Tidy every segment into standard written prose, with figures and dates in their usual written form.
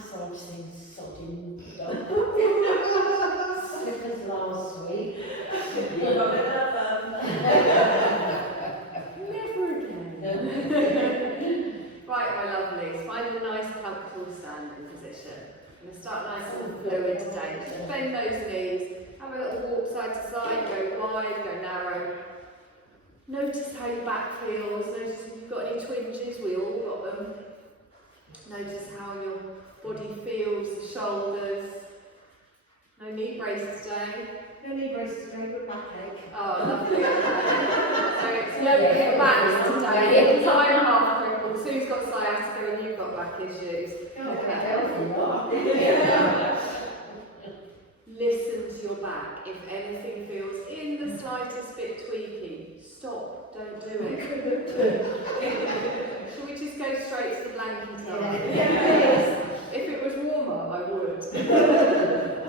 massaging sodding dog. Slippers last week. Never again. Right, my lovelies, find a nice comfortable standing position. I'm going to start nice and fluid today. Just bend those knees, have a little walk side to side, go wide, go narrow. Notice how your back feels, notice if you've got any twinges, we all got them. Notice how your body feels, the shoulders. No knee braces today. No knee braces today, but backache. Oh, lovely. So it's no hip backs today. It's I'm half crippled. Sue's got sciatica and you've got back issues. Listen to your back. If anything feels in the slightest bit tweaky, stop. Don't do it. Shall we just go straight to the blanket side? Yes. If it was warmer, I would. I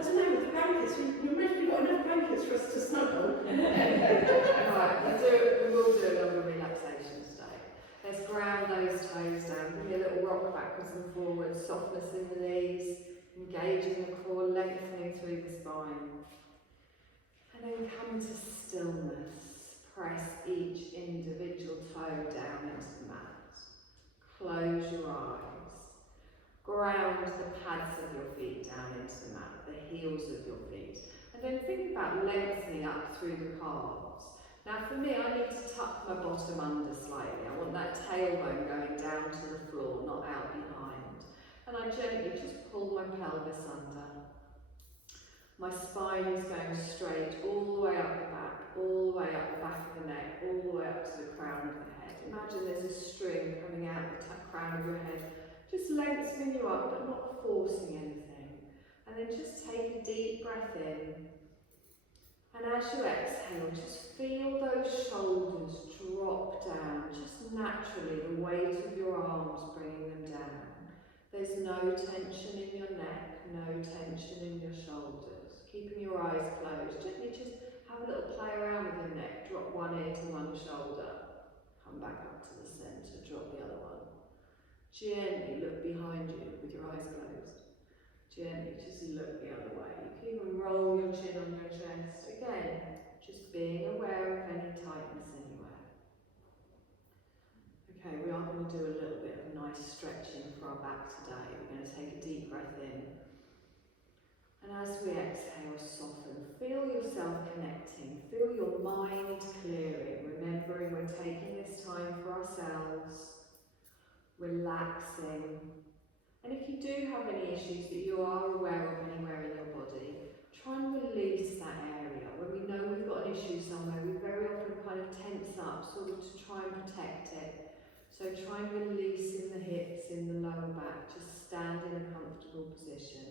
don't know, with blankets, we've mostly got enough blankets for us to snuggle. Right, we will do a longer relaxation today. Let's ground those toes down. Give me a little rock backwards and forwards, softness in the knees, engaging the core, lengthening through the spine. And then come to stillness. Press each individual toe down into the mat. Close your eyes. Ground the pads of your feet down into the mat, the heels of your feet. And then think about lengthening up through the calves. Now for me, I need to tuck my bottom under slightly. I want that tailbone going down to the floor, not out behind. And I gently just pull my pelvis under. My spine is going straight all the way up the back, all the way up the back of the neck, all the way up to the crown of the head. Imagine there's a string coming out the crown of your head, just lengthening you up but not forcing anything. And then just take a deep breath in. And as you exhale, just feel those shoulders drop down, just naturally, the weight of your arms bringing them down. There's no tension in your neck, no tension in your shoulders. Keeping your eyes closed, gently just have a little play around with your neck. Drop one ear to one shoulder. Come back up to the centre, drop the other one. Gently look behind you with your eyes closed. Gently just look the other way. You can even roll your chin on your chest. Again, just being aware of any tightness anywhere. Okay, we are going to do a little bit of nice stretching for our back today. We're going to take a deep breath in. And as we exhale, soften. Feel yourself connecting. Feel your mind clearing. Remembering we're taking this time for ourselves. Relaxing. And if you do have any issues that you are aware of anywhere in your body, try and release that area. When we know we've got an issue somewhere, we very often kind of tense up, sort of to try and protect it. So try and release in the hips, in the lower back. Just stand in a comfortable position.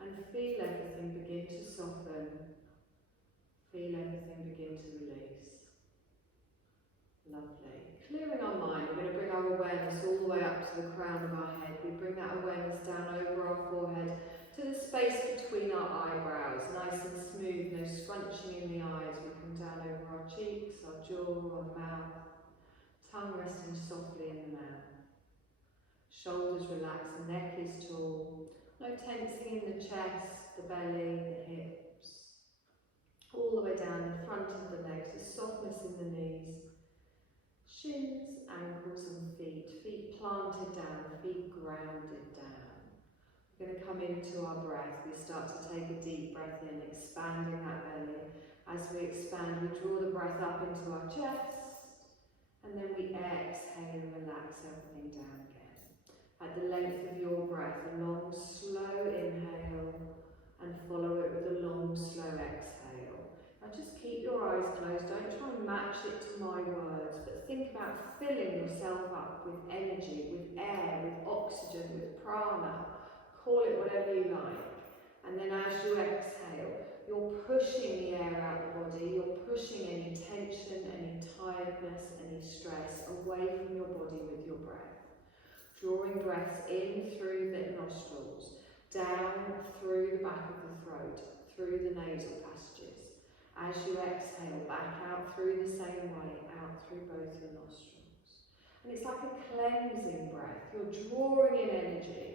And feel everything begin to soften. Feel everything begin to release. Lovely. Clearing our mind, we're going to bring our awareness all the way up to the crown of our head. We bring that awareness down over our forehead to the space between our eyebrows. Nice and smooth, no scrunching in the eyes. We come down over our cheeks, our jaw, our mouth. Tongue resting softly in the mouth. Shoulders relaxed, the neck is tall. No tensing in the chest, the belly, the hips. All the way down the front of the legs, the softness in the knees. Shins, ankles and feet. Feet planted down, feet grounded down. We're going to come into our breath. We start to take a deep breath in, expanding that belly. As we expand, we draw the breath up into our chest. And then we exhale and relax everything down again. At the length of your breath, a long, slow inhale and follow it with a long, slow exhale. Now just keep your eyes closed. Don't try and match it to my words, but think about filling yourself up with energy, with air, with oxygen, with prana. Call it whatever you like. And then as you exhale, you're pushing the air out the body. You're pushing any tension, any tiredness, any stress away from your body with your breath. Drawing breaths in through the nostrils, down through the back of the throat, through the nasal passages. As you exhale, back out through the same way, out through both your nostrils. And it's like a cleansing breath. You're drawing in energy.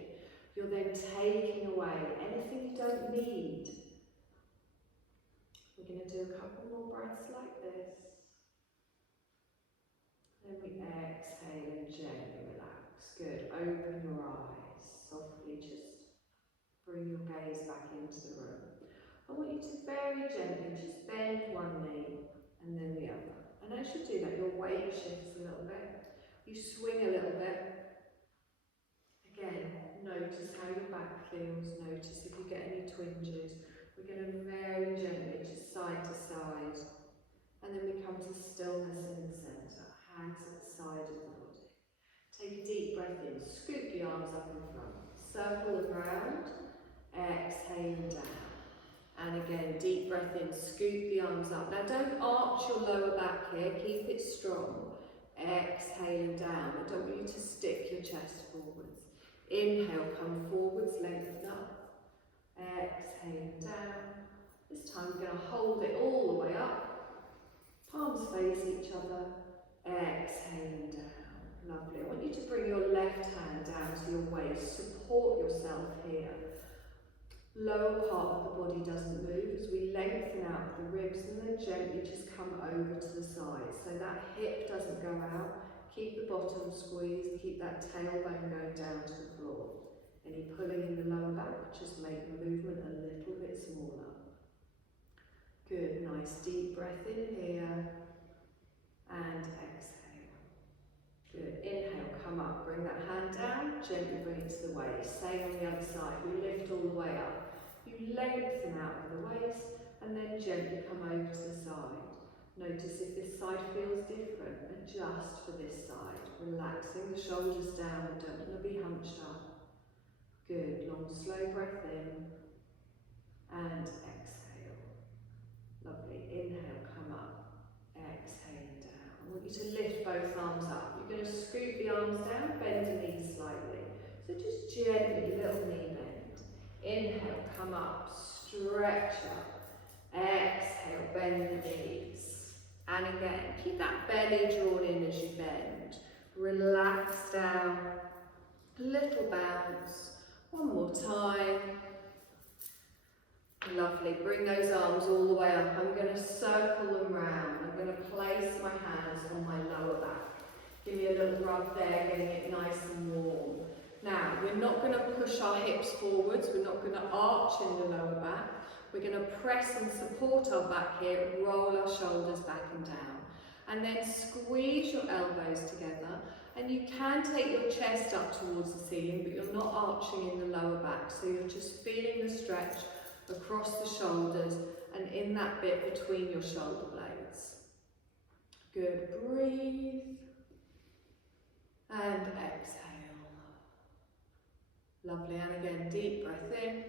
You're then taking gaze back into the room. I want you to very gently just bend one knee and then the other. And as you do that, your weight shifts a little bit. You swing a little bit. Again, notice how your back feels. Notice if you get any twinges. We're going to very gently, just side to side. And then we come to stillness in the centre. Hands at the side of the body. Take a deep breath in. Scoop the arms up in front. Circle them round. Exhale down. And again, deep breath in, scoop the arms up. Now don't arch your lower back here, keep it strong. Exhale down. I don't want you to stick your chest forwards. Inhale, come forwards, lengthen up. Exhale down. This time we're going to hold it all the way up. Palms face each other. Exhale down. Lovely. I want you to bring your left hand down to your waist. Support yourself here. Lower part of the body doesn't move as we lengthen out the ribs and then gently just come over to the side. So that hip doesn't go out. Keep the bottom squeezed, keep that tailbone going down to the floor. Any pulling in the lower back, just make the movement a little bit smaller. Good, nice deep breath in here and exhale. Good, inhale, come up, bring that hand down, gently bring it to the waist. Same on the other side, we lift all the way up. You lengthen out of the waist and then gently come over to the side. Notice if this side feels different, adjust for this side. Relaxing the shoulders down, we don't want to be hunched up. Good, long slow breath in and exhale. Lovely, inhale, come up, exhale down. I want you to lift both arms up. You're going to scoop the arms down, bend the knees slightly. So just gently, little knee bend. Inhale, come up, stretch up. Exhale, bend the knees. And again, keep that belly drawn in as you bend. Relax down, little bounce. One more time. Lovely, bring those arms all the way up. I'm going to circle them round. I'm going to place my hands on my lower back. Give me a little rub there, getting it nice and warm. Now, we're not going to push our hips forwards, we're not going to arch in the lower back. We're going to press and support our back here, roll our shoulders back and down. And then squeeze your elbows together. And you can take your chest up towards the ceiling, but you're not arching in the lower back. So you're just feeling the stretch across the shoulders and in that bit between your shoulder blades. Good, breathe. And exhale. Lovely, and again, deep breath in.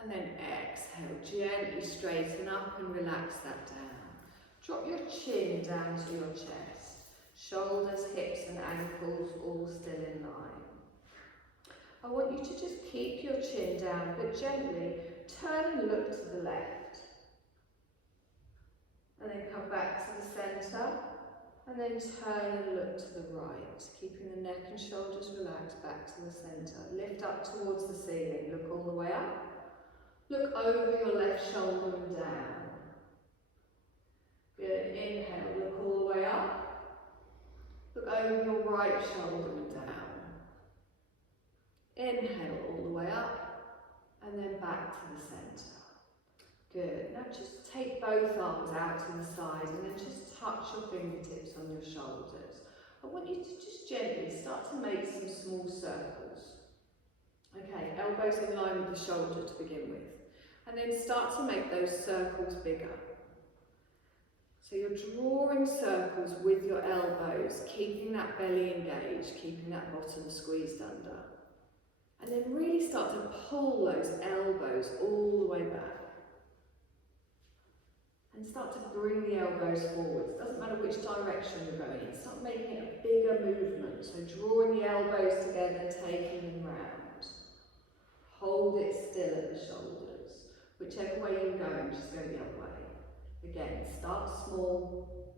And then exhale, gently straighten up and relax that down. Drop your chin down to your chest. Shoulders, hips and ankles all still in line. I want you to just keep your chin down, but gently turn and look to the left. And then come back to the centre. And then turn and look to the right, keeping the neck and shoulders relaxed back to the centre. Lift up towards the ceiling, look all the way up. Look over your left shoulder and down. Good, inhale, look all the way up. Look over your right shoulder and down. Inhale all the way up, and then back to the centre. Good, now just take both arms out to the side and then just touch your fingertips on your shoulders. I want you to just gently start to make some small circles. Okay, elbows in line with the shoulder to begin with. And then start to make those circles bigger. So you're drawing circles with your elbows, keeping that belly engaged, keeping that bottom squeezed under. And then really start to pull those elbows all the way back. And start to bring the elbows forwards. It doesn't matter which direction you're going in. Start making it a bigger movement. So drawing the elbows together, taking them round. Hold it still at the shoulders. Whichever way you're going, just go the other way. Again, start small.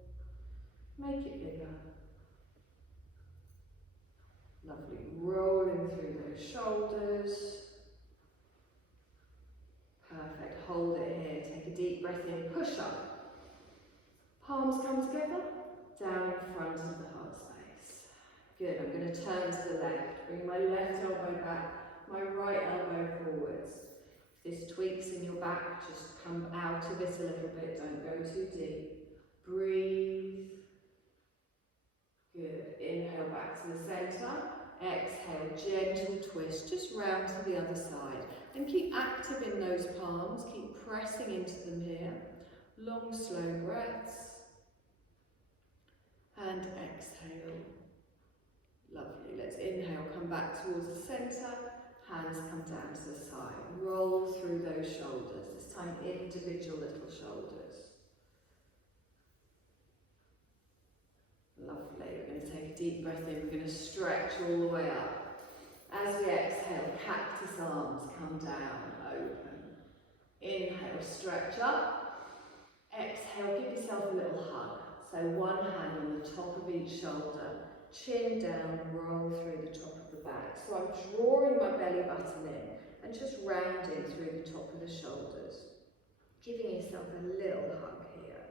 Make it bigger. Lovely. Rolling through those shoulders. Perfect, hold it here, take a deep breath in, push up. Palms come together, down in front of the heart Good, I'm going to turn to the left. Bring my left elbow back, my right elbow If this tweaks in your back, just come out of it a little bit, don't go too deep. Breathe. Good. Inhale back to the centre. Exhale, gentle twist, just round to the other side. And keep active in those palms, keep pressing into them here. Long, slow breaths. And exhale. Lovely. Let's inhale, come back towards the centre. Hands come down to the side. Roll through those shoulders. This time, individual little shoulders. Lovely. We're going to take a deep breath in. We're going to stretch all the way up. As we exhale, cactus arms come down, open. Inhale, stretch up. Exhale, give yourself a little hug. So one hand on the top of each shoulder, chin down, roll through the top of the back. So I'm drawing my belly button in and just rounding through the top of the shoulders. Giving yourself a little hug here.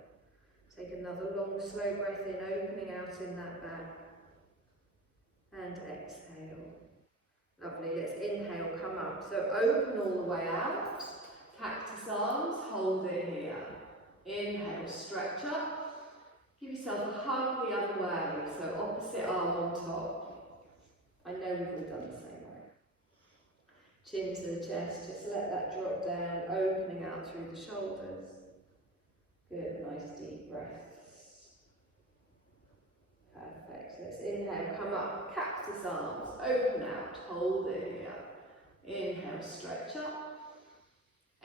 Take another long, slow breath in, opening out in that back. And exhale. Lovely, let's inhale, come up. So open all the way out. Cactus arms, hold it here. Inhale, stretch up. Give yourself a hug the other way, so opposite arm on top. I know we've all done the same way. Chin to the chest, just let that drop down, opening out through the shoulders. Good, nice deep breaths. Perfect, let's inhale, come up, cactus arms, open out, hold it here. Inhale, stretch up.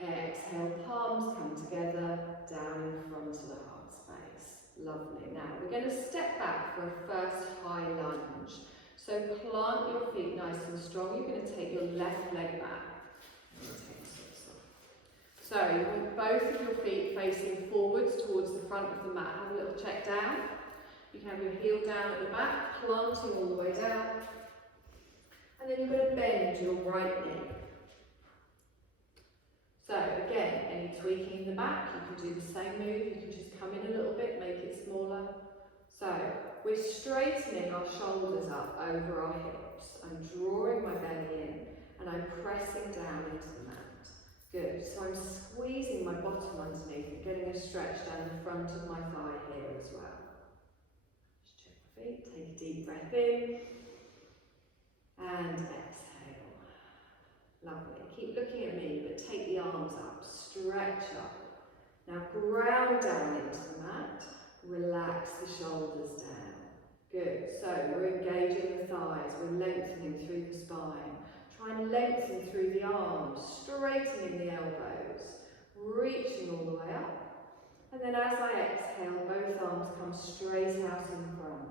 Exhale, palms come together, down in front of the heart space. Lovely. Now we're going to step back for a first high lunge. So plant your feet nice and strong. You're going to take your left leg back. So you want both of your feet facing forwards towards the front of the mat. Have a little check down. You can have your heel down at the back, planting all the way down. And then you're going to bend your right knee. So again, any tweaking in the back, you can do the same move, you can just come in a little bit, make it smaller. So we're straightening our shoulders up over our hips. I'm drawing my belly in and I'm pressing down into the mat. Good, so I'm squeezing my bottom underneath and getting a stretch down the front of my thigh here as well. Just check my feet, take a deep breath in and exhale. Lovely. Keep looking at me, but take the arms up, stretch up. Now ground down into the mat, relax the shoulders down. Good, so we're engaging the thighs, we're lengthening through the spine. Try and lengthen through the arms, straightening the elbows, reaching all the way up. And then as I exhale, both arms come straight out in front.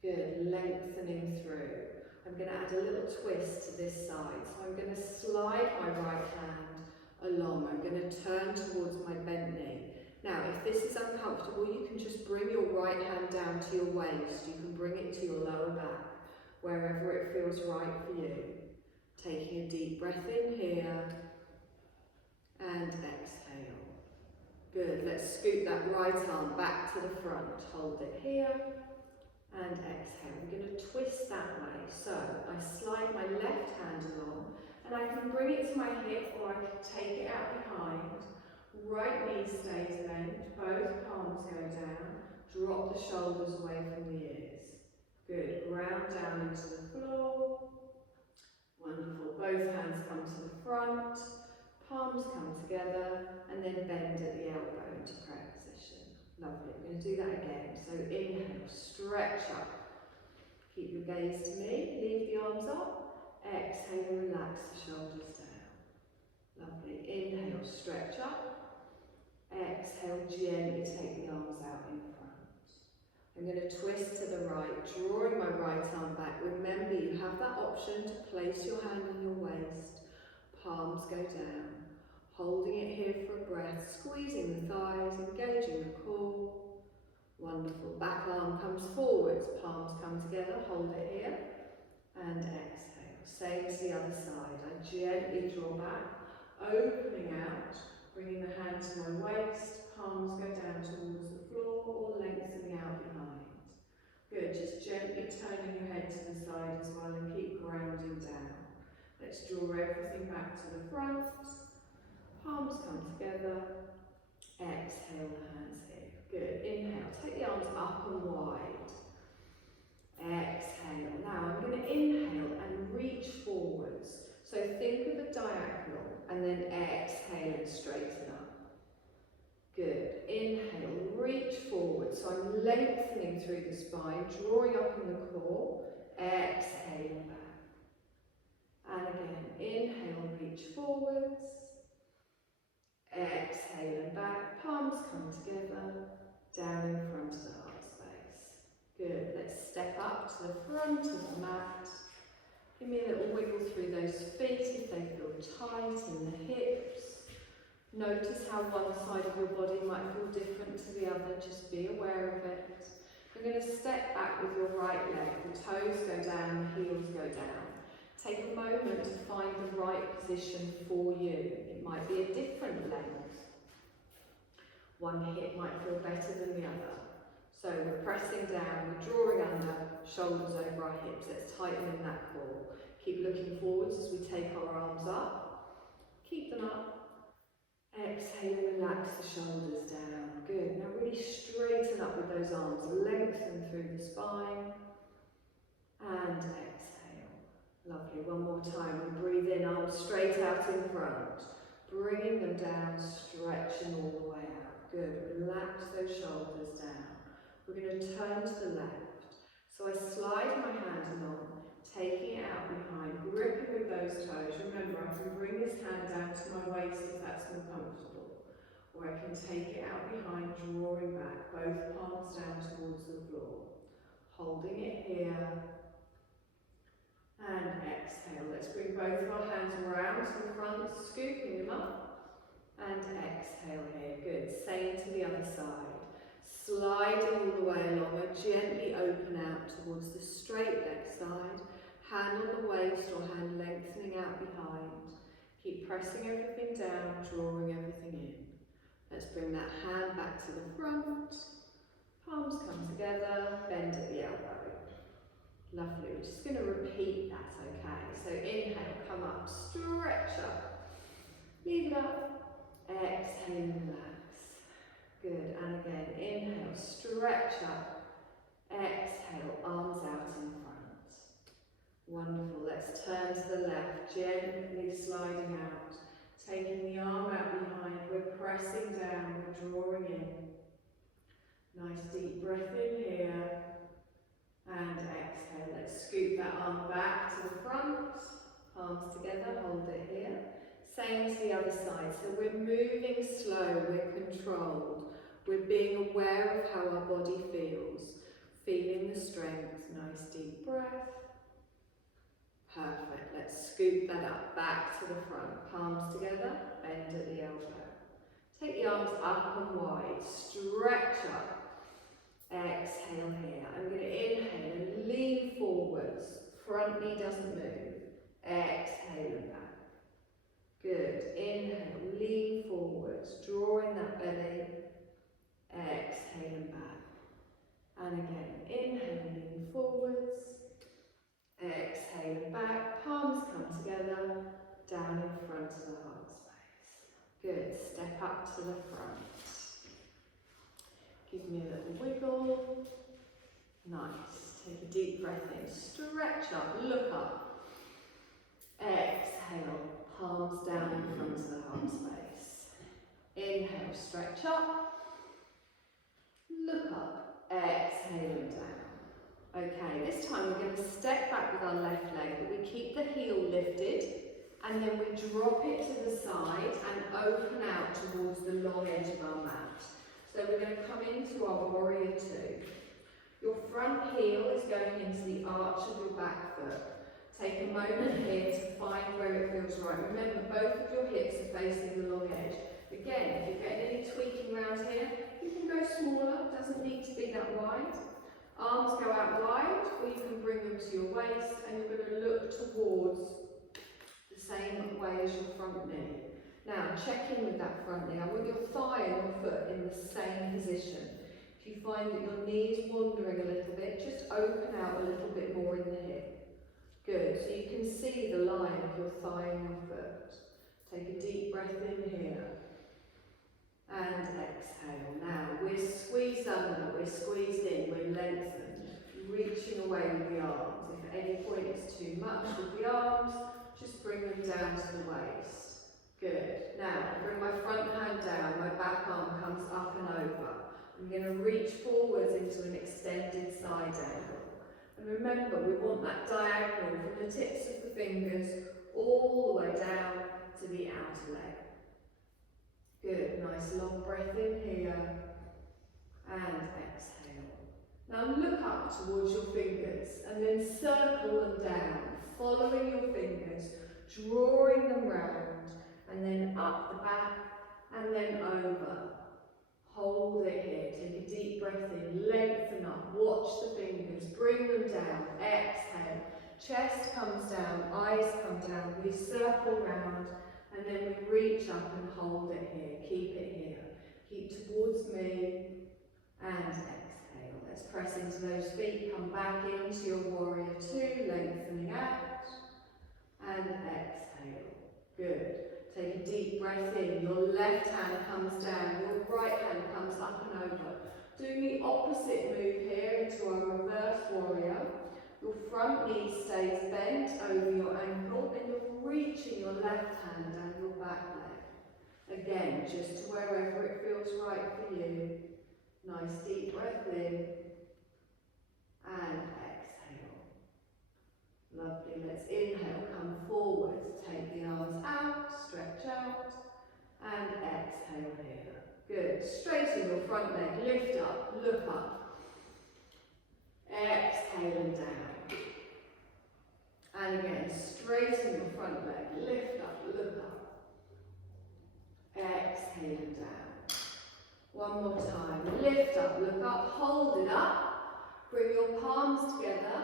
Good, lengthening through. I'm going to add a little twist to this side. So I'm going to slide my right hand along. I'm going to turn towards my bent knee. Now, if this is uncomfortable, you can just bring your right hand down to your waist. You can bring it to your lower back, wherever it feels right for you. Taking a deep breath in here and exhale. Good. Let's scoot that right arm back to the front. Hold it here. And exhale. I'm going to twist that way. So I slide my left hand along and I can bring it to my hip or I can take it out behind. Right knee stays bent, both palms go down. Drop the shoulders away from the ears. Good. Ground down into the floor. Wonderful. Both hands come to the front. Palms come together and then bend at the elbow into prayer position. Lovely. We're going to do that again. So inhale, stretch up. Keep your gaze to me. Leave the arms up. Exhale, relax the shoulders down. Lovely. Inhale, stretch up. Exhale, gently take the arms out in front. I'm going to twist to the right, drawing my right arm back. Remember, you have that option to place your hand on your waist. Palms go down. Holding it here for a breath, squeezing the thighs, engaging the core. Wonderful. Back arm comes forwards, palms come together, hold it here, and exhale. Same to the other side. I gently draw back, opening out, bringing the hand to my waist, palms go down towards the floor or lengthening out behind. Good, just gently turning your head to the side as well and keep grounding down. Let's draw everything back to the front. Palms come together. Exhale the hands here. Good. Inhale. Take the arms up and wide. Exhale. Now I'm going to inhale and reach forwards. So think of a diagonal and then exhale and straighten up. Good. Inhale, reach forward. So I'm lengthening through the spine, drawing up in the core. Exhale back. And again, inhale, reach forwards. Exhale and back. Palms come together. Down in front of the heart space. Good. Let's step up to the front of the mat. Give me a little wiggle through those feet if they feel tight in the hips. Notice how one side of your body might feel different to the other, just be aware of it. You're going to step back with your right leg, the toes go down, the heels go down. Take a moment to find the right position for you. It might be a different length. One hip might feel better than the other. So we're pressing down, we're drawing under, shoulders over our hips. Let's tighten in that core. Keep looking forwards as we take our arms up. Keep them up. Exhale and relax the shoulders down. Good. Now really straighten up with those arms. Lengthen through the spine. And exhale. Lovely. One more time. We breathe in, arms straight out in front. Bringing them down, stretching all the way out. Good. Relax those shoulders down. We're going to turn to the left. So I slide my hand along, taking it out behind, gripping with those toes. Remember, I can bring this hand down to my waist if that's more comfortable. Or I can take it out behind, drawing back, both palms down towards the floor. Holding it here. And exhale. Let's bring both of our hands around to the front, scooping them up. And exhale here. Good. Same to the other side. Sliding all the way along, and gently open out towards the straight leg side. Hand on the waist or hand lengthening out behind. Keep pressing everything down, drawing everything in. Let's bring that hand back to the front. Palms come together, bend at the elbow. Lovely. We're just going to repeat that, okay? So inhale, come up, stretch up. Leave it up. Exhale, relax. Good. And again, inhale, stretch up. Exhale, arms out in front. Wonderful. Let's turn to the left, gently sliding out. Taking the arm out behind, we're pressing down, we're drawing in. Nice deep breath in here. And exhale. Let's scoop that arm back to the front. Palms together, hold it here. Same to the other side. So we're moving slow, we're controlled. We're being aware of how our body feels. Feeling the strength. Nice deep breath. Perfect. Let's scoop that up, back to the front. Palms together, bend at the elbow. Take the arms up and wide. Stretch up. Exhale here. I'm going to inhale and lean forwards. Front knee doesn't move. Exhale and back. Good. Inhale, lean forwards, drawing that belly. Exhale and back. And again, inhale, lean forwards. Exhale and back. Palms come together. Down in front of the heart space. Good. Step up to the front. Give me a little wiggle. Nice. Take a deep breath in. Stretch up. Look up. Exhale. Palms down in front of the heart space. Inhale. Stretch up. Look up. Exhale and down. Okay. This time we're going to step back with our left leg, but we keep the heel lifted, and then we drop it to the side and open out towards the long edge of our mat. So we're going to come into our warrior two. Your front heel is going into the arch of your back foot. Take a moment here to find where it feels right. Remember, both of your hips are facing the long edge. Again, if you're getting any tweaking around here, you can go smaller, doesn't need to be that wide. Arms go out wide, or you can bring them to your waist, and you're going to look towards the same way as your front knee. Now, check in with that front knee. I want your thigh and your foot in the same position. If you find that your knee is wandering a little bit, just open out a little bit more in the hip. Good, so you can see the line of your thigh and your foot. Take a deep breath in here. And exhale. Now, we're squeezed under, we're squeezed in, we're lengthened, reaching away with the arms. If at any point it's too much with the arms, just bring them down to the waist. Good. Now, bring my front hand down, my back arm comes up and over. I'm going to reach forwards into an extended side angle. And remember, we want that diagonal from the tips of the fingers all the way down to the outer leg. Good, nice long breath in here and exhale. Now look up towards your fingers and then circle them down, following your fingers, drawing them round and then up the back and then over. Hold it here, take a deep breath in, lengthen up, watch the fingers, bring them down, exhale. Chest comes down, eyes come down, we circle round and then we reach up and hold it here, keep it here. Keep towards me and exhale. Let's press into those feet, come back into your warrior two, lengthening out and exhale. Good. Take a deep breath in, your left hand comes down, your right hand comes up and over. Do the opposite move here into our reverse warrior. Your front knee stays bent over your ankle and you're reaching your left hand down your back leg. Again, just to wherever it feels right for you. Nice deep breath in and exhale. Lovely, let's inhale, come forward, take the arms out, stretch out and exhale here. Good, straighten your front leg, lift up, look up. Exhale and down. And again, straighten your front leg, lift up, look up. Exhale and down. One more time, lift up, look up, hold it up. Bring your palms together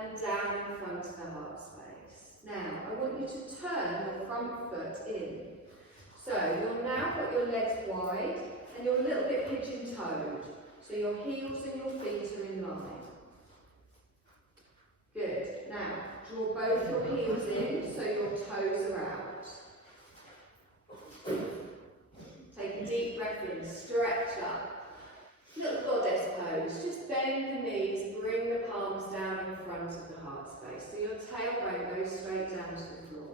and down in front of the heart space. Now, I want you to turn your front foot in. So, you've now got your legs wide and you're a little bit pigeon-toed. So your heels and your feet are in line. Good. Now, draw both your heels in so your toes are out. Take a deep breath in, stretch up. Little goddess pose, just bend the knees, bring the palms down in front of the heart space. So your tailbone goes straight down to the floor.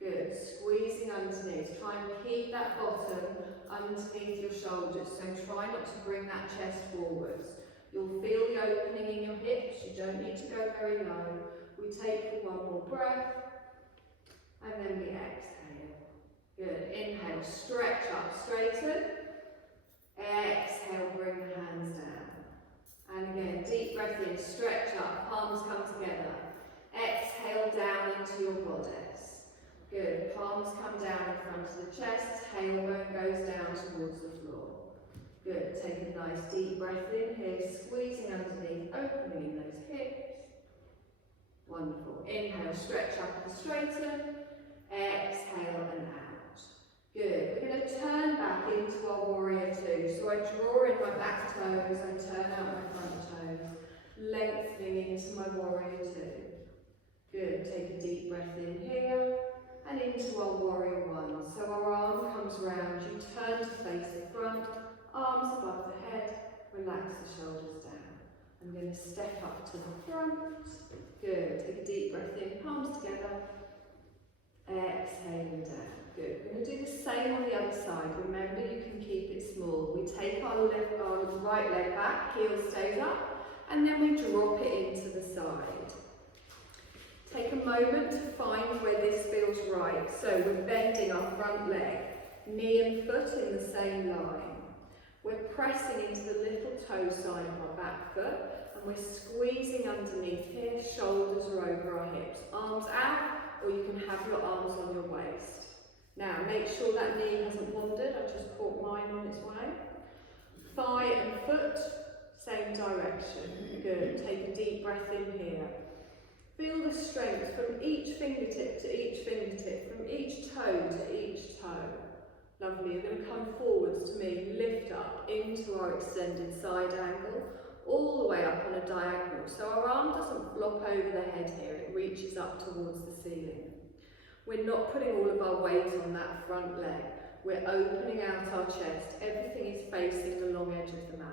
Good, squeezing underneath. Try and keep that bottom underneath your shoulders. So try not to bring that chest forwards. You'll feel the opening in your hips, you don't need to go very low. We take for one more breath, and then we exhale. Good, inhale, stretch up, straighten. Exhale, bring the hands down. And again, deep breath in, stretch up, palms come together. Exhale down into your goddess. Good, palms come down in front of the chest, tailbone goes down towards the floor. Good, take a nice deep breath in here, squeezing underneath, opening in those hips. Wonderful. Inhale, stretch up and straighten. Exhale and out. Good. We're going to turn back into our warrior two. So I draw in my back toes, I turn out my front toes, lengthening into my warrior two. Good. Take a deep breath in here and into our warrior one. So our arm comes round, you turn to face the front, arms above the head, relax the shoulders down. I'm going to step up to the front. Good. Take a deep breath in, palms together. Exhaling down. Good. We're going to do the same on the other side. Remember, you can keep it small. We take our right leg back, heel stays up, and then we drop it into the side. Take a moment to find where this feels right. So we're bending our front leg, knee and foot in the same line. We're pressing into the little toe side of our back foot, and we're squeezing underneath here, shoulders are over our hips, arms out, or you can have your arms on your waist. Now, make sure that knee hasn't wandered, I just caught mine on its way. Thigh and foot, same direction. Good, take a deep breath in here. Feel the strength from each fingertip to each fingertip, from each toe to each toe. Lovely, you're going to come forwards to me, lift up into our extended side angle, all the way up on a diagonal. So our arm doesn't flop over the head here, it reaches up towards the ceiling. We're not putting all of our weight on that front leg. We're opening out our chest. Everything is facing the long edge of the mat.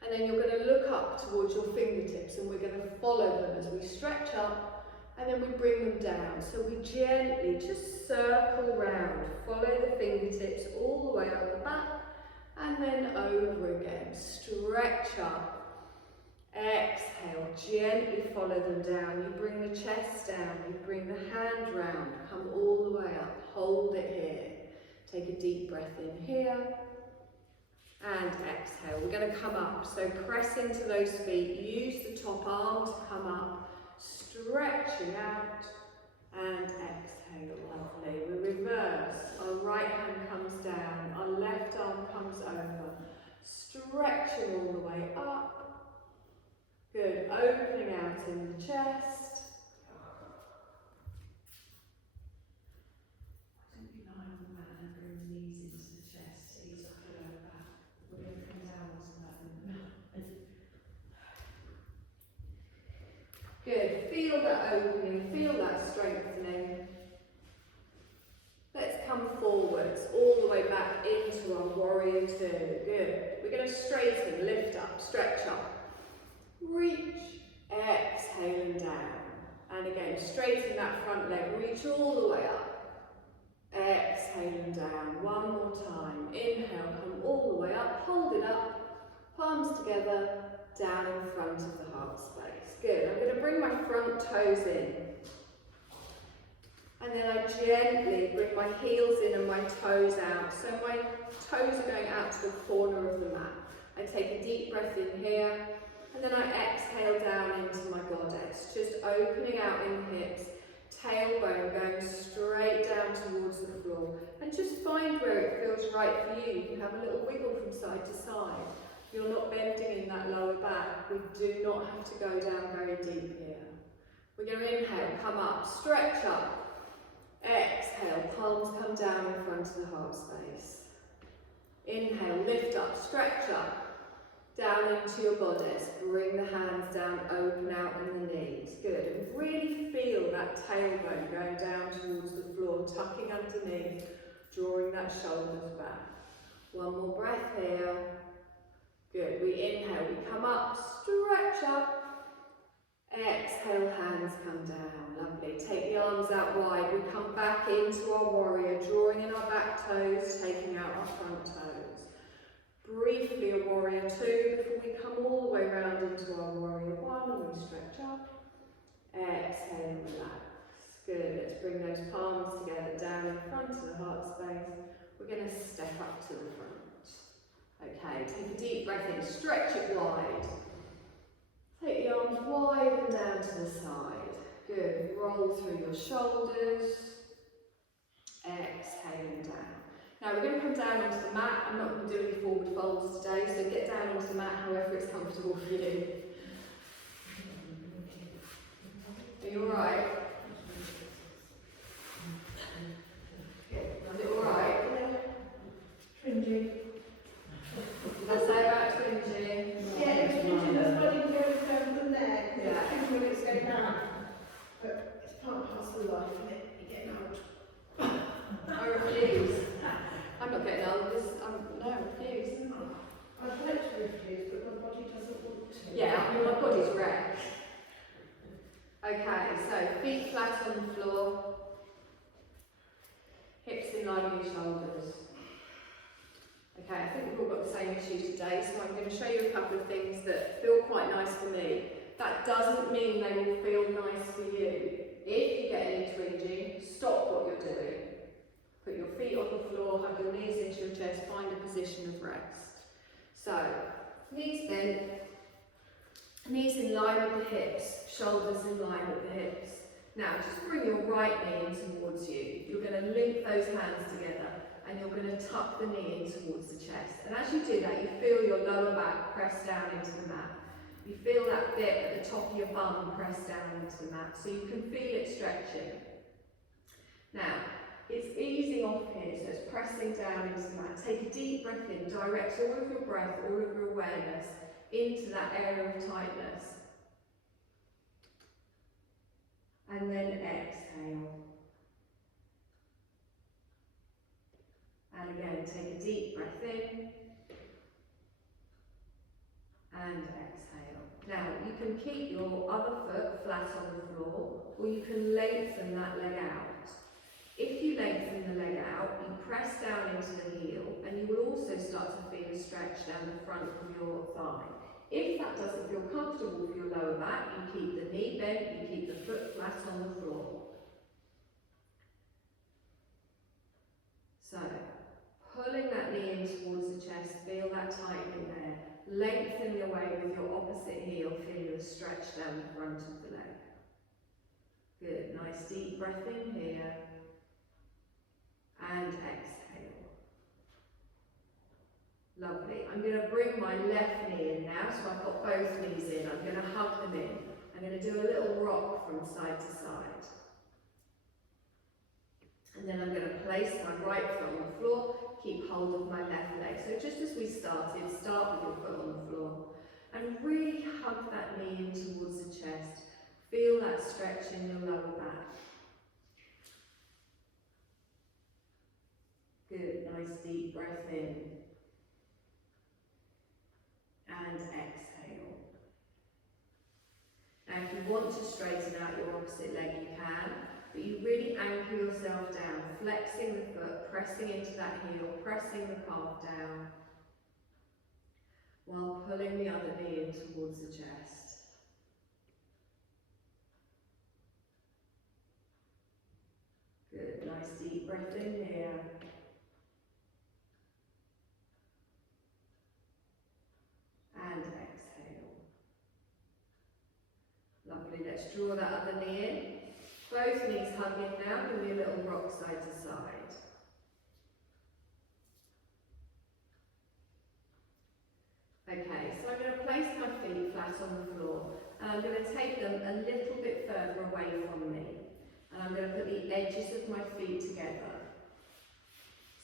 And then you're going to look up towards your fingertips and we're going to follow them as we stretch up and then we bring them down. So we gently just circle round, follow the fingertips all the way up the back and then over again. Stretch up, exhale, gently follow them down. You bring the chest down, you bring the hand round, come all the way up, hold it here. Take a deep breath in here. And exhale. We're going to come up. So press into those feet. Use the top arm to come up. Stretching out. And exhale. Lovely. We reverse. Our right hand comes down. Our left arm comes over. Stretching all the way up. Good. Opening out in the chest. Good, feel that opening, feel that strengthening. Let's come forwards, all the way back into our warrior two. Good. We're going to straighten, lift up, stretch up. Reach, exhaling down. And again, straighten that front leg, reach all the way up. Exhaling down, one more time. Inhale, come all the way up, hold it up, palms together, down in front of the heart space. Good. I'm going to bring my front toes in. And then I gently bring my heels in and my toes out. So my toes are going out to the corner of the mat. I take a deep breath in here. And then I exhale down into my goddess. Just opening out in the hips. Tailbone going straight down towards the floor. And just find where it feels right for you. You can have a little wiggle from side to side. You're not bending in that lower back. We do not have to go down very deep here. We're going to inhale, come up, stretch up. Exhale, palms come down in front of the heart space. Inhale, lift up, stretch up. Down into your goddess. Bring the hands down, open out in the knees. Good. And really feel that tailbone going down towards the floor, tucking underneath, drawing that shoulders back. One more breath here. Good, we inhale, we come up, stretch up, exhale, hands come down, lovely. Take the arms out wide, we come back into our warrior, drawing in our back toes, taking out our front toes. Briefly a warrior two before we come all the way around into our warrior one and we stretch up, exhale and relax. Good, let's bring those palms together down in front of the heart space. We're going to step up to the front. Okay, take a deep breath in, stretch it wide. Take the arms wide and down to the side. Good, roll through your shoulders. Exhaling down. Now we're going to come down onto the mat. I'm not going to do any forward folds today, so get down onto the mat however it's comfortable for you. Are you alright? Is it alright? Cringy. Did I say about twinging? Yeah, it's cringing as well, it goes down the neck. Yeah. It's cringing when it's going down. But it's part and parcel of life, isn't it? You get old. I refuse. I'm not getting old. No, I refuse. I'd like to refuse, but my body doesn't want to. Yeah, I mean, my body's wrecked. Okay, so feet flat on the floor. Hips in line with your shoulders. Okay, I think we've all got the same issue today, so I'm going to show you a couple of things that feel quite nice for me. That doesn't mean they will feel nice for you. If you get any twinging, stop what you're doing. Put your feet on the floor, hug your knees into your chest, find a position of rest. So, knees bent, knees in line with the hips, shoulders in line with the hips. Now, just bring your right knee in towards you. You're going to link those hands together. And you're going to tuck the knee in towards the chest. And as you do that, you feel your lower back press down into the mat. You feel that bit at the top of your bum press down into the mat, so you can feel it stretching. Now, it's easing off here, so it's pressing down into the mat. Take a deep breath in, direct all of your breath, all of your awareness into that area of tightness. And then exhale. And again, take a deep breath in. And exhale. Now, you can keep your other foot flat on the floor, or you can lengthen that leg out. If you lengthen the leg out, you press down into the heel, and you will also start to feel a stretch down the front of your thigh. If that doesn't feel comfortable for your lower back, you keep the knee bent, you keep the foot flat on the floor. So, pulling that knee in towards the chest, feel that tightening there. Lengthen away with your opposite heel, feeling the stretch down the front of the leg. Good, nice deep breath in here. And exhale. Lovely. I'm going to bring my left knee in now, so I've got both knees in. I'm going to hug them in. I'm going to do a little rock from side to side. And then I'm going to place my right foot on the floor, keep hold of my left leg. So just as we started, start with your foot on the floor. And really hug that knee in towards the chest. Feel that stretch in your lower back. Good, nice deep breath in. And exhale. Now if you want to straighten out your opposite leg, you can, but you really anchor yourself down, flexing the foot, pressing into that heel, pressing the calf down, while pulling the other knee in towards the chest. Good, nice deep breath in here. And exhale. Lovely, let's draw that other knee in. Both knees hug in now, give me a little rock side to side. Okay, so I'm going to place my feet flat on the floor, and I'm going to take them a little bit further away from me. And I'm going to put the edges of my feet together.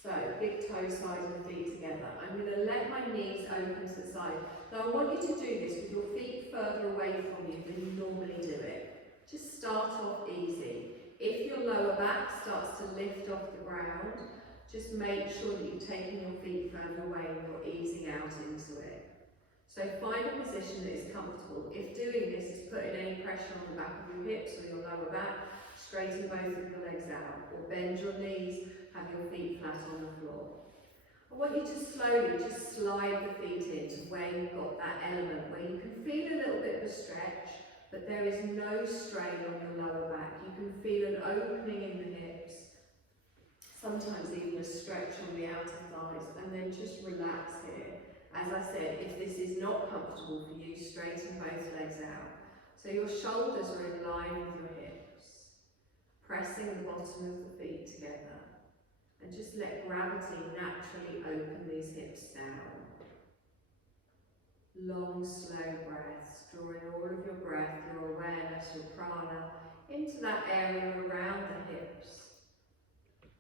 So, big toe side of the feet together. I'm going to let my knees open to the side. Now I want you to do this with your feet further away from you than you normally do it. Just start off easy. If your lower back starts to lift off the ground, just make sure that you're taking your feet further away and you're easing out into it. So find a position that is comfortable. If doing this is putting any pressure on the back of your hips or your lower back, straighten both of your legs out, or bend your knees, have your feet flat on the floor. I want you to slowly just slide the feet into where you've got that element where you can feel a little bit of a stretch, but there is no strain on your lower back. You can feel an opening in the hips, sometimes even a stretch on the outer thighs, and then just relax here. As I said, if this is not comfortable for you, straighten both legs out. So your shoulders are in line with your hips, pressing the bottom of the feet together. And just let gravity naturally open these hips down. Long, slow breaths, drawing all of your breath, your awareness, your prana, into that area around the hips.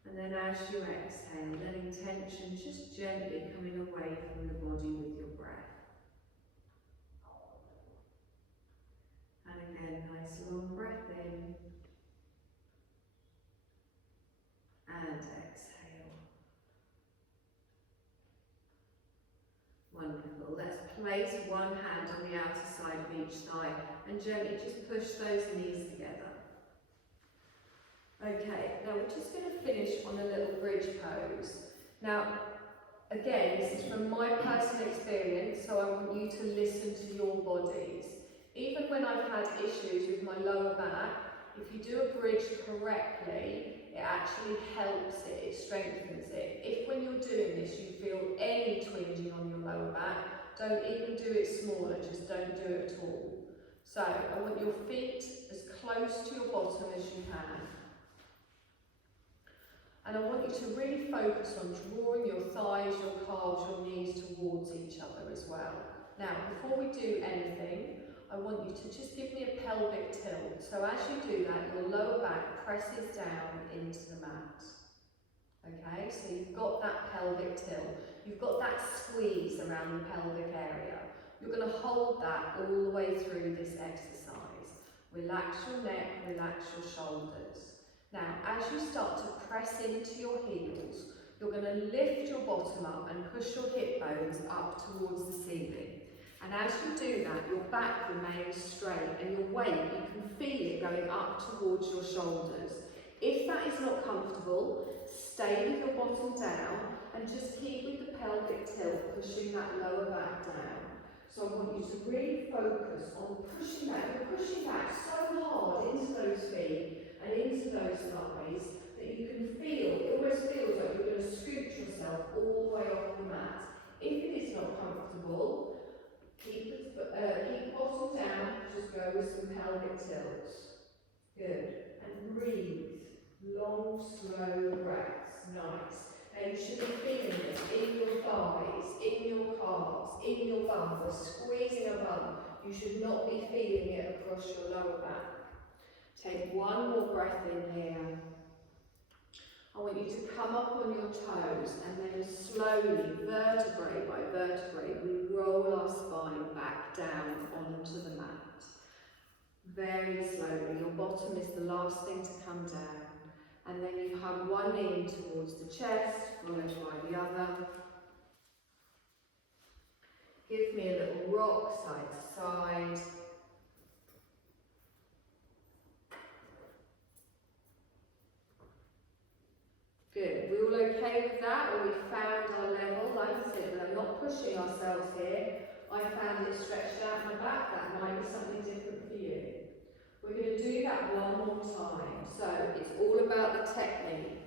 And then as you exhale, letting tension just gently coming away from the body with your breath. And again, nice long breath in. And exhale. Wonderful. Let's place one hand on the outer side of each thigh and gently just push those knees together. Okay, now we're just going to finish on a little bridge pose. Now, again, this is from my personal experience, so I want you to listen to your bodies. Even when I've had issues with my lower back, if you do a bridge correctly, it actually helps it, it strengthens it. If when you're doing this you feel any twinging on your lower back, don't even do it smaller, just don't do it at all. So I want your feet as close to your bottom as you can. And I want you to really focus on drawing your thighs, your calves, your knees towards each other as well. Now, before we do anything, I want you to just give me a pelvic tilt. So as you do that, your lower back presses down into the mat. Okay, so you've got that pelvic tilt. You've got that squeeze around the pelvic area. You're going to hold that all the way through this exercise. Relax your neck, relax your shoulders. Now, as you start to press into your heels, you're going to lift your bottom up and push your hip bones up towards the ceiling. And as you do that, your back remains straight and your weight, you can feel it going up towards your shoulders. If that is not comfortable, stay with your bottom down and just keep with the pelvic tilt, pushing that lower back down. So I want you to really focus on pushing that. You're pushing back so hard into those feet and into those thighs that you can feel, it almost feels like you're going to scoot yourself all the way off the mat. If it is not comfortable, keep bottom down, just go with some pelvic tilts. Good. And breathe. Long, slow breaths. Nice. Now you should be feeling this in your thighs, in your calves, in your bum. We're squeezing a bum. You should not be feeling it across your lower back. Take one more breath in here. I want you to come up on your toes and then slowly, vertebrae by vertebrae, we roll our spine back down onto the mat. Very slowly. Your bottom is the last thing to come down. And then you hug one knee in towards the chest, followed by the other. Give me a little rock side to side. Good. We all okay with that? Or we found our level? Like I said, we're not pushing ourselves here. I found it stretched out my back. That might be something different for you. We're going to do that one more time. So it's all about the technique.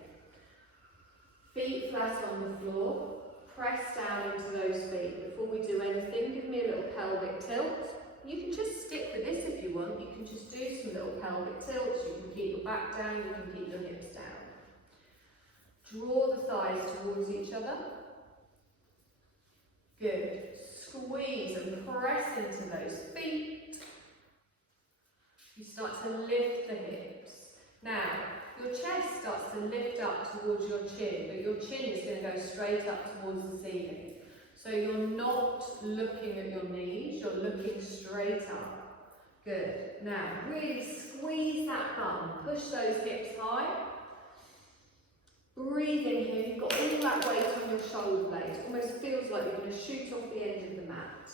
Feet flat on the floor. Press down into those feet. Before we do anything, give me a little pelvic tilt. You can just stick with this if you want. You can just do some little pelvic tilts. You can keep your back down. You can keep your hips down. Draw the thighs towards each other. Good. Squeeze and press into those feet. You start to lift the hips. Now, your chest starts to lift up towards your chin, but your chin is going to go straight up towards the ceiling. So you're not looking at your knees, you're looking straight up. Good. Now, really squeeze that bum, push those hips high. Breathe in here, you've got all that weight on your shoulder blades. It almost feels like you're going to shoot off the end of the mat.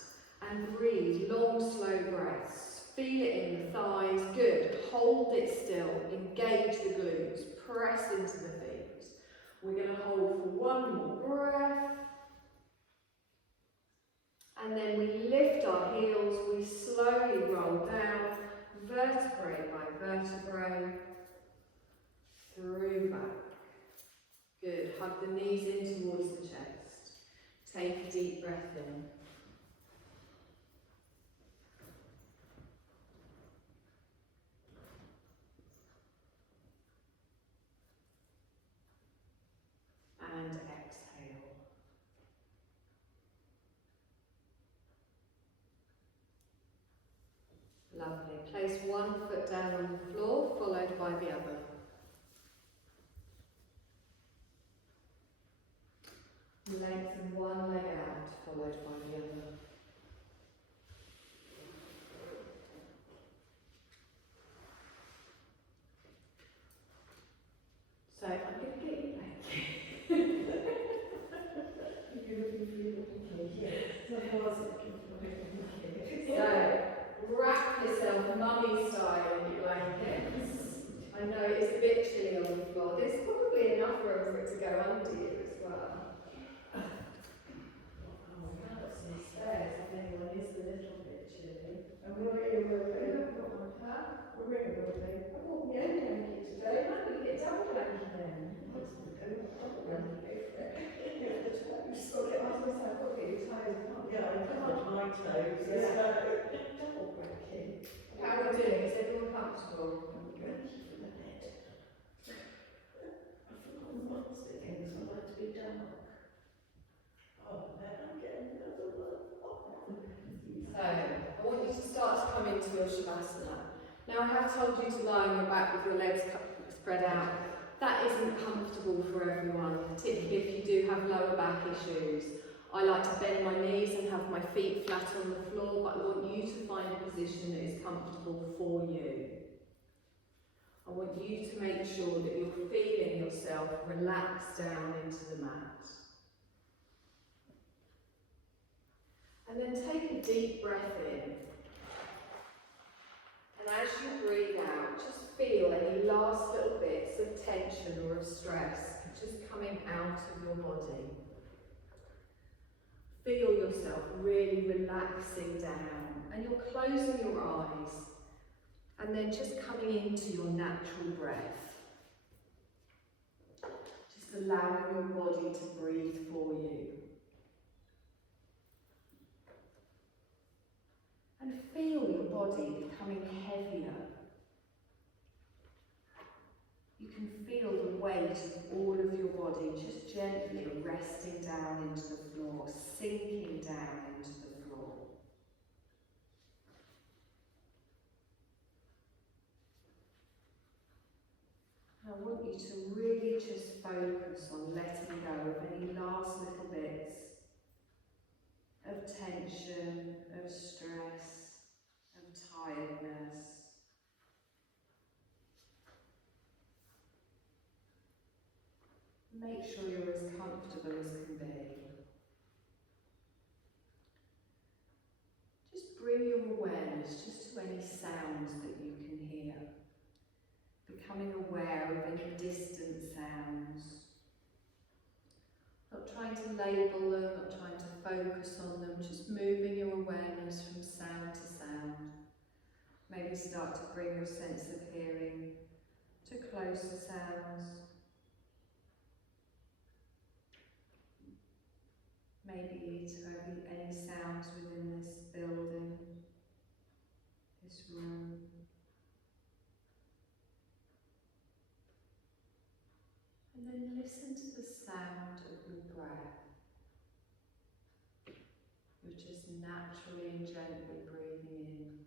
And breathe, long, slow breaths. Feel it in the thighs. Good. Hold it still. Engage the glutes. Press into the feet. We're going to hold for one more breath. And then we lift our heels. We slowly roll down, vertebrae by vertebrae, through back. Good. Hug the knees in towards the chest. Take a deep breath in. And exhale. Lovely. Place one foot down on the floor, followed by the other. Lengthen one leg out, followed by the other. So I'm going to get you back. You're looking for your blanket, yes. So I was looking for my blanket. So wrap yourself mummy style in your blankets. I know it's a bit chilly on the floor. There's probably enough room for it to go under you as well. Stairs, if anyone is a little bit chilly. And we're in a We're We're in a building. I bought my own blanket today. I'm going to get double blanket then. Double blanket. You saw it. I was going to say, I've got to get your toes up. Yeah, I can't my toes. Double blanket. How are we doing? Is everyone comfortable? Thank you for the bed. I've forgotten what's the things I like to be dark. Oh, then I'm getting another one. So, I want you to start to come into your Shavasana. Now, I have told you to lie on your back with your legs spread out. That isn't comfortable for everyone, particularly if you do have lower back issues. I like to bend my knees and have my feet flat on the floor, but I want you to find a position that is comfortable for you. I want you to make sure that you're feeling yourself relax down into the mat. And then take a deep breath in. And as you breathe out, just feel any last little bits of tension or of stress just coming out of your body. Feel yourself really relaxing down, and you're closing your eyes and then just coming into your natural breath. Just allowing your body to breathe for you. And feel your body becoming heavier. You can feel the weight of all of your body just gently resting down into the floor, sinking down into the floor. I want you to really just focus on letting go of any last little bits of tension, of stress, of tiredness. Make sure you're as comfortable as can be. Just bring your awareness just to any sounds that you can hear. Becoming aware of any distant sounds. Not trying to label them, not trying to focus on them, just moving your awareness from sound to sound. Maybe start to bring your sense of hearing to closer sounds. Maybe to any sounds within this building, this room. And then listen to the sound of your breath. You're just naturally and gently breathing in.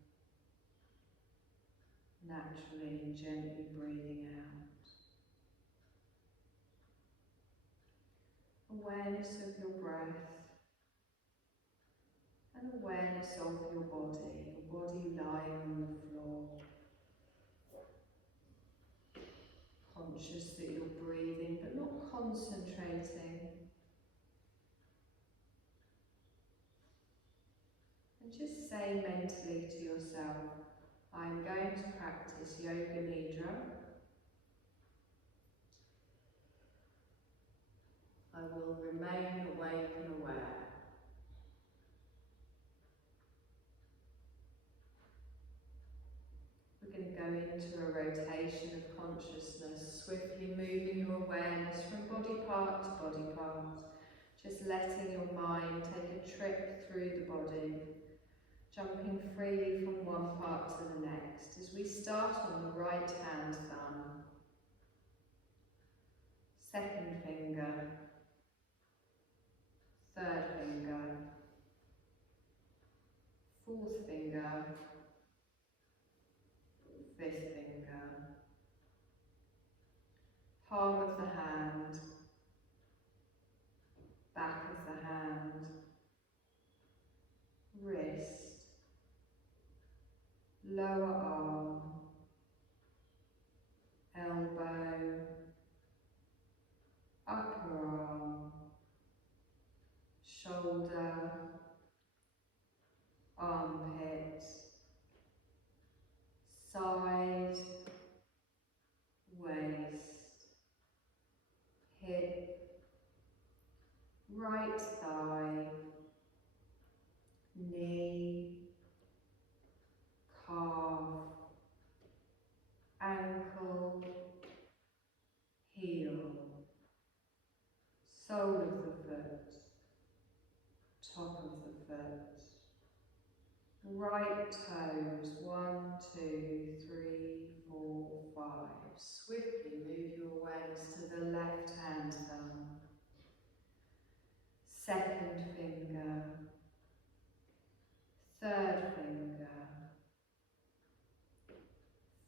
Naturally and gently breathing out. Awareness of your breath. And awareness of your body lying on the floor. Conscious that you're breathing, but not concentrating. And just say mentally to yourself, I'm going to practice Yoga Nidra. I will remain awake and aware. We're going to go into a rotation of consciousness, swiftly moving your awareness from body part to body part, just letting your mind take a trip through the body, jumping freely from one part to the next, as we start on the right hand thumb, second finger, third finger, fourth finger, fifth finger, palm of the hand, back of the hand, wrist, lower arm, elbow, upper arm, shoulder, armpit, side, waist, hip, right thigh, knee, calf, ankle, heel, sole of the foot, top of the foot, right toes, 1, 2, 3, 4, 5. Swiftly move your awareness to the left hand thumb, second finger, third finger,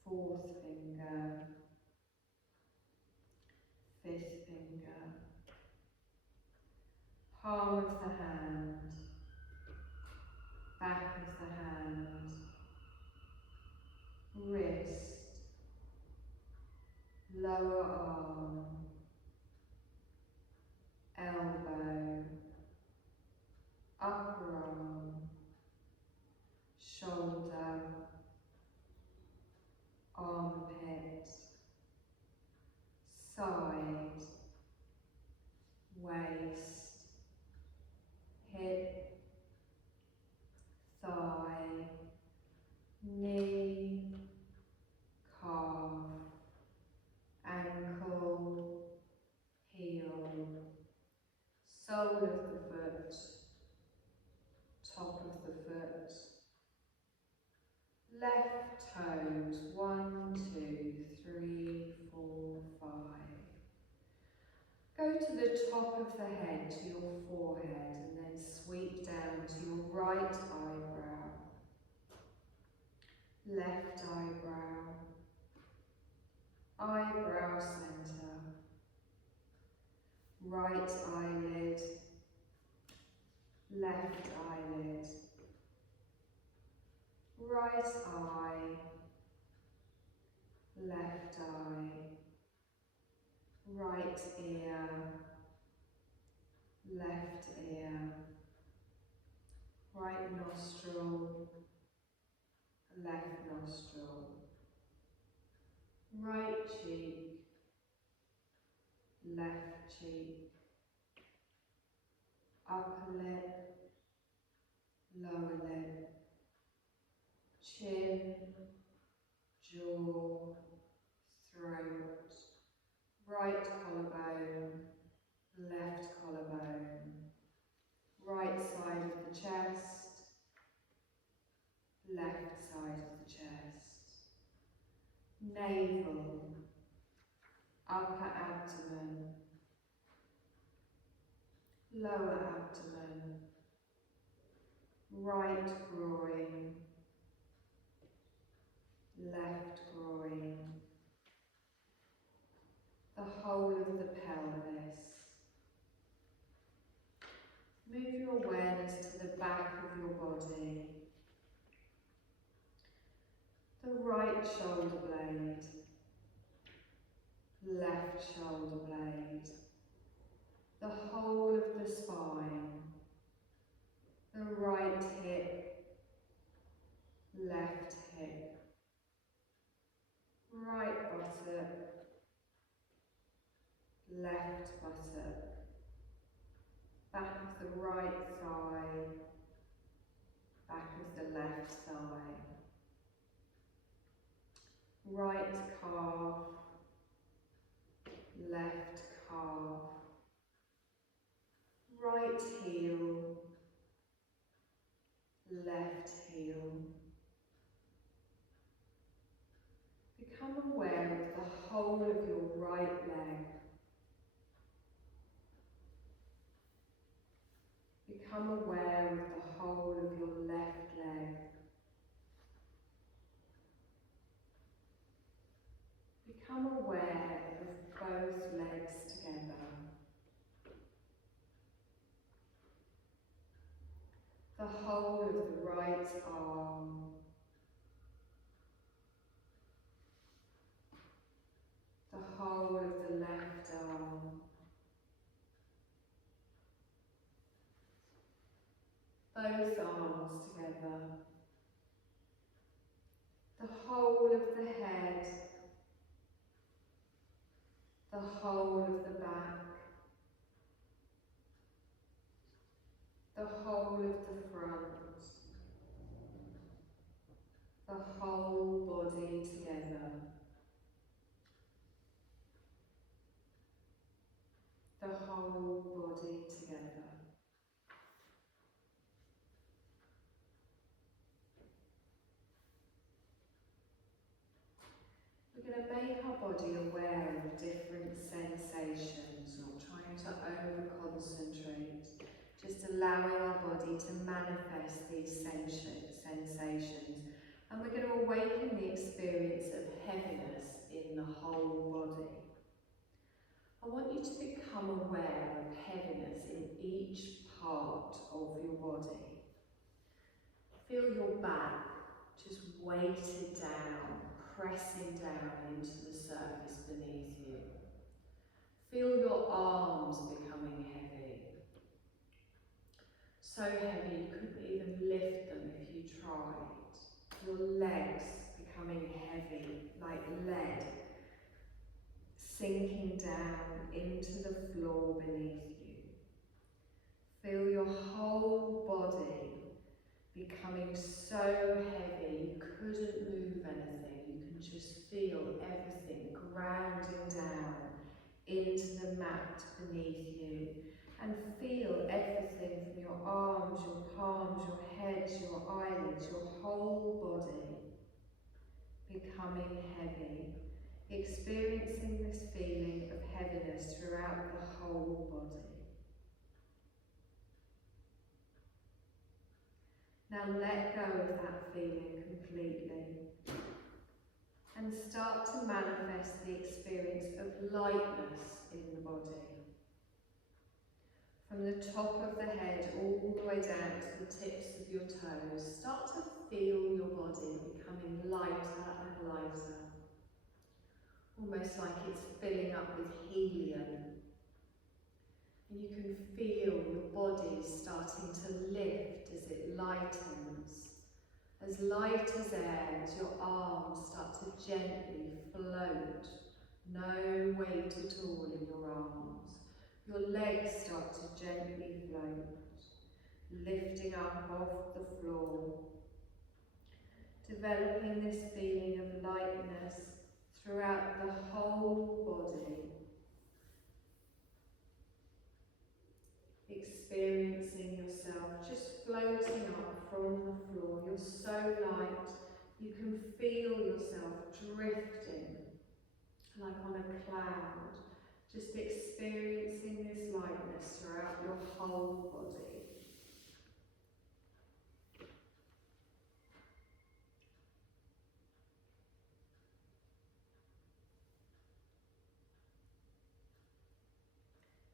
fourth finger, fifth finger, palm of the hand, back of the hand, wrist, lower arm, elbow, upper arm, shoulder, armpit, side, waist, hip, thigh, knee, calf, ankle, heel, sole of the foot, top of the foot, left toes, 1, 2, 3, 4, 5. Go to the top of the head, to your forehead, and then sweep down to your right eyebrow, left eyebrow, eyebrow centre, right eyelid, left eyelid, right eye, left eye, right ear, left ear, right nostril, left nostril, right cheek, left cheek, upper lip, lower lip, chin, jaw, throat, right collarbone, left collarbone, right side of the chest, left side of the chest, navel, upper abdomen, lower abdomen, right groin, left groin, the whole of the pelvis. Move your awareness to the back of your body, the right shoulder blade, left shoulder blade, the whole of the spine, the right hip, left hip, right buttock, left buttock, back of the right thigh, back of the left thigh, right calf, left calf, right heel, left heel. Become aware of the whole of your right leg. Become aware of the whole of your left leg. Become aware of both legs together. The whole of the right arm. The whole of the left arm. Both arms together. The whole of the head. The whole of the back. The whole of the front. The whole body together. The whole body together. We're going to make our body aware of different sensations, not trying to over-concentrate, just allowing our body to manifest these sensations. And we're going to awaken the experience of heaviness in the whole body. I want you to become aware of heaviness in each part of your body. Feel your back just weighted down, pressing down into the surface beneath you. Feel your arms becoming heavy. So heavy you couldn't even lift them if you tried. Your legs becoming heavy, like lead, sinking down into the floor beneath you. Feel your whole body becoming so heavy you couldn't move anything. You can just feel everything grounding down into the mat beneath you, and feel everything from your arms, your palms, your head, your eyelids, your whole body becoming heavy, experiencing this feeling of heaviness throughout the whole body. Now let go of that feeling completely and start to manifest the experience of lightness in the body. From the top of the head all the way down to the tips of your toes, start to feel your body becoming lighter and lighter, almost like it's filling up with helium. And you can feel your body starting to lift as it lightens. As light as air, as your arms start to gently float. No weight at all in your arms. Your legs start to gently float, lifting up off the floor. Developing this feeling of lightness throughout the whole body. Experiencing yourself just floating up from the floor. You're so light, you can feel yourself drifting like on a cloud, just experiencing this lightness throughout your whole body.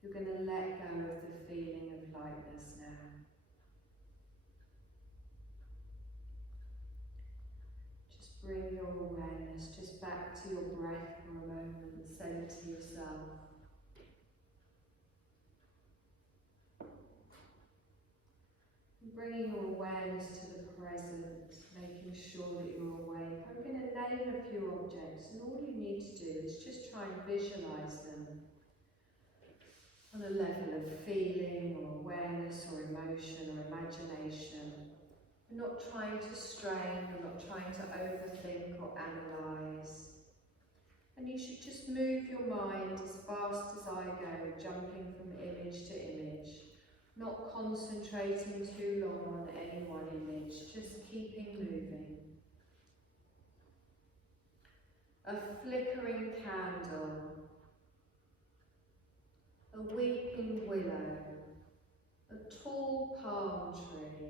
You're going to let go of the feeling of lightness now. Just bring your awareness just back to your breath for a moment, centre yourself. And bringing your awareness to the present, making sure that you're awake. I'm going to name a few objects, and all you need to do is just try and visualise them on a level of feeling or awareness or emotion or imagination. We're not trying to strain, we're not trying to overthink or analyse. And you should just move your mind as fast as I go, jumping from image to image, not concentrating too long on any one image, just keeping moving. A flickering candle, a weeping willow, a tall palm tree,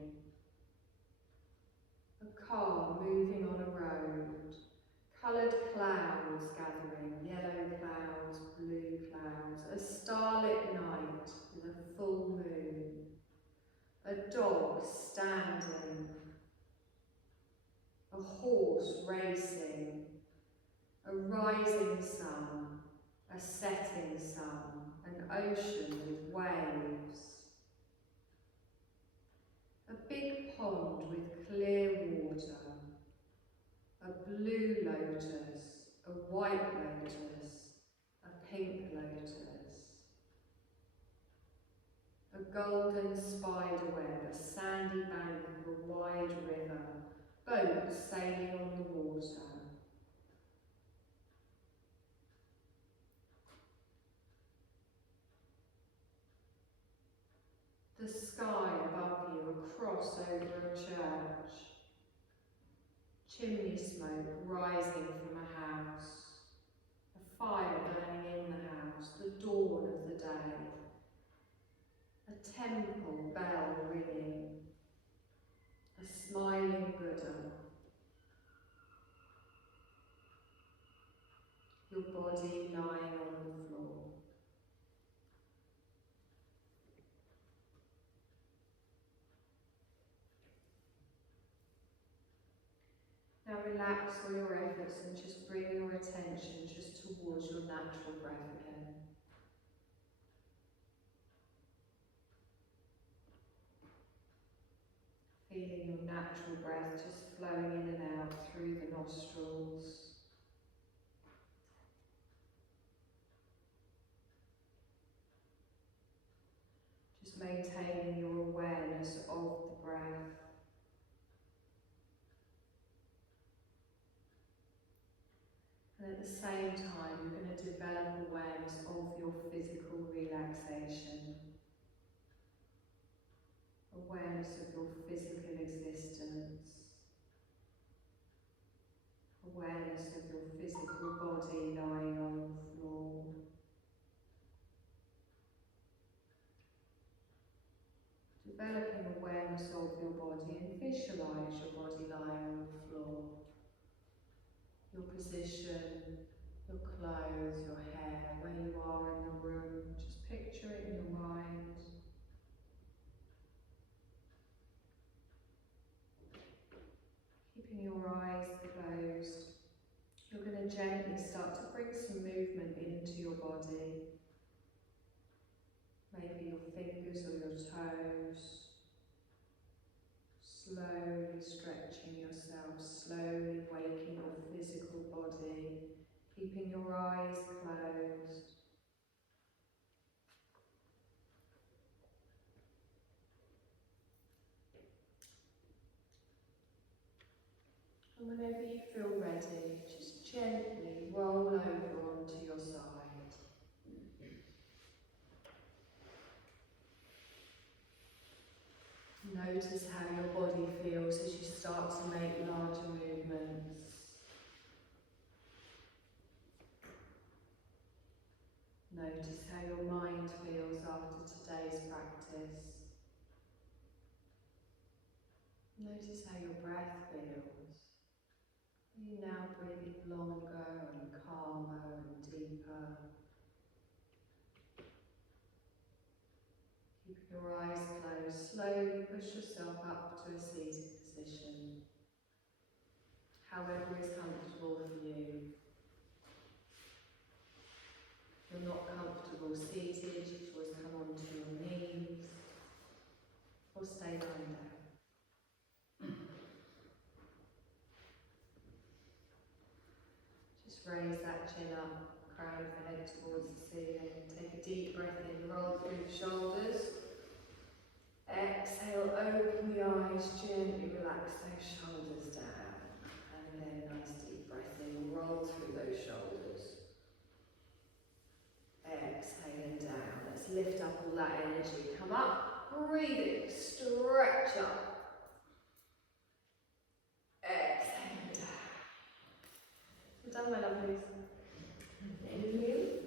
a car moving on a road, coloured clouds gathering, yellow clouds, blue clouds, a starlit night with a full moon, a dog standing, a horse racing, a rising sun, a setting sun, an ocean with waves, a big pond with clear water, a blue lotus, a white lotus, a pink lotus, a golden spider web, a sandy bank of a wide river, boats sailing on the water. The sky above you, a cross over a church, chimney smoke rising from a house, a fire burning in the house, the dawn of the day, a temple bell ringing, a smiling Buddha, your body lying on the floor. relax all your efforts and just bring your attention just towards your natural breath again. Feeling your natural breath just flowing in and out through the nostrils. Just maintaining your awareness of the breath. And at the same time, you're going to develop awareness of your physical relaxation. Awareness of your physical existence. Awareness of your physical body lying on the floor. Developing awareness of your body and visualise your body lying on the floor. Your position, your clothes, your hair, where you are in the room. Just picture it in your mind. Keeping your eyes closed, you're going to gently start to bring some movement into your body. Maybe your fingers or your toes. Slowly stretching yourself, slowly waking your physical body, keeping your eyes closed. And whenever you feel ready, just gently roll over onto your side. Notice how your body feels as you start to make larger movements. Notice how your mind feels after today's practice. Notice how your breath feels. Are you now breathing longer and calmer and deeper? Keep your eyes closed. Slowly push yourself up to a seated position. However is comfortable for you. If you're not comfortable seated, you should always come onto your knees or stay lying down. Just raise that chin up, crown of the head towards the ceiling. Take a deep breath in, roll through the shoulders. Exhale, open the eyes, gently relax those shoulders down. And then nice deep breath in, roll through those shoulders. Exhaling down. Let's lift up all that energy. Come up, breathing, stretch up. Exhale down. Well done, my lovelies. Inhale.